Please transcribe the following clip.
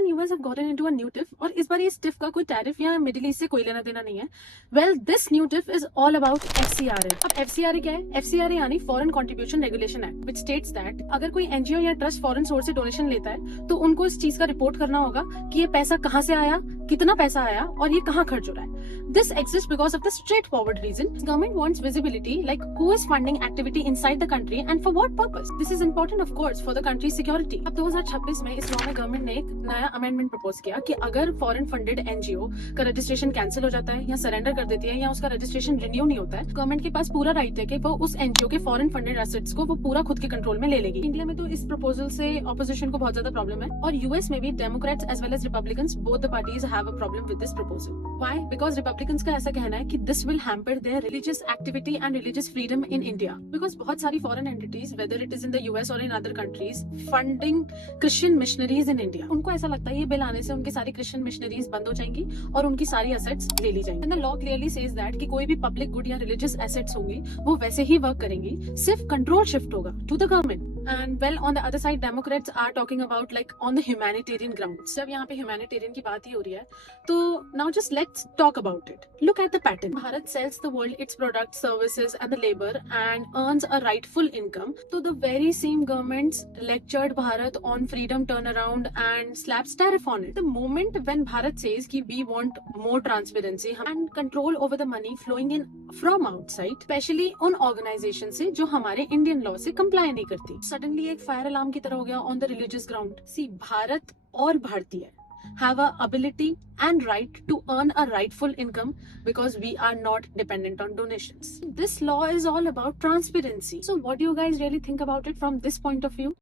and US have gotten into a new TIF और इस बार ये TIF का कोई टैरिफ या मिडिल ईस्ट से कोई लेना देना नहीं है. Well, this new TIF is all about FCRA. अब FCRA क्या है? FCRA यानी Foreign Contribution Regulation Act, which states that अगर कोई NGO या ट्रस्ट फॉरेन सोर्स से डोनेशन लेता है तो उनको इस चीज का रिपोर्ट करना होगा कि ये पैसा कहाँ से आया, कितना पैसा आया और ये कहाँ खर्च हो रहा है. This exists because of the straightforward reason government wants visibility, like who is funding activity inside the country and for what purpose. This is important of course for the country's security. अब 2026 में इस law में government ने एक नया amendment propose किया कि अगर फॉरेन फंडेड एनजीओ का रजिस्ट्रेशन कैंसिल हो जाता है या सरेंडर कर देती है या उसका रजिस्ट्रेशन रिन्यू नहीं होता है, गवर्नमेंट के पास पूरा राइट है कि वो उस एनजीओ के फॉरेन फंडेड एसेट्स को वो पूरा खुद के कंट्रोल में ले लेगी. इंडिया में तो इस प्रपोजल से ऑपोजिशन को बहुत ज्यादा प्रॉब्लम है और यूएस में भी Democrats as well as Republicans both the parties have a problem with this proposal. Why? Because Republicans का ऐसा कहना है कि this will hamper their religious activity and religious freedom in India. Because बहुत सारी foreign entities whether it is in the US और in other countries funding Christian missionaries in India. उनको ऐसा लगता है ये बिल आने से उनकी सारी क्रिश्चियन मिशनरीज बंद हो जाएंगी और उनकी सारी एसेट्स ले ली जाएंगी. The law clearly says that कि कोई भी पब्लिक गुड या रिलीजियस एसेट्स होंगी वो वैसे ही वर्क करेंगी, सिर्फ कंट्रोल शिफ्ट होगा to the government. And well, on the other side, Democrats are talking about like on the humanitarian grounds. जब यहाँ पे humanitarian की बात ही हो रही है, तो now just let's talk about it. Look at the pattern. Bharat sells the world its products, services, and the labor, and earns a rightful income. So the very same governments lectured Bharat on freedom turnaround and slaps tariff on it. The moment when Bharat says कि we want more transparency and control over the money flowing in from outside, especially on organizations से जो हमारे Indian law से comply नहीं करती, suddenly एक fire alarm की तरह हो गया ऑन द रिलीजियस ग्राउंड. सी, भारत और भारतीय have a ability and right to earn a rightful income because we are not dependent on donations. This law is all about transparency. So what do you guys really think about it from this point of view?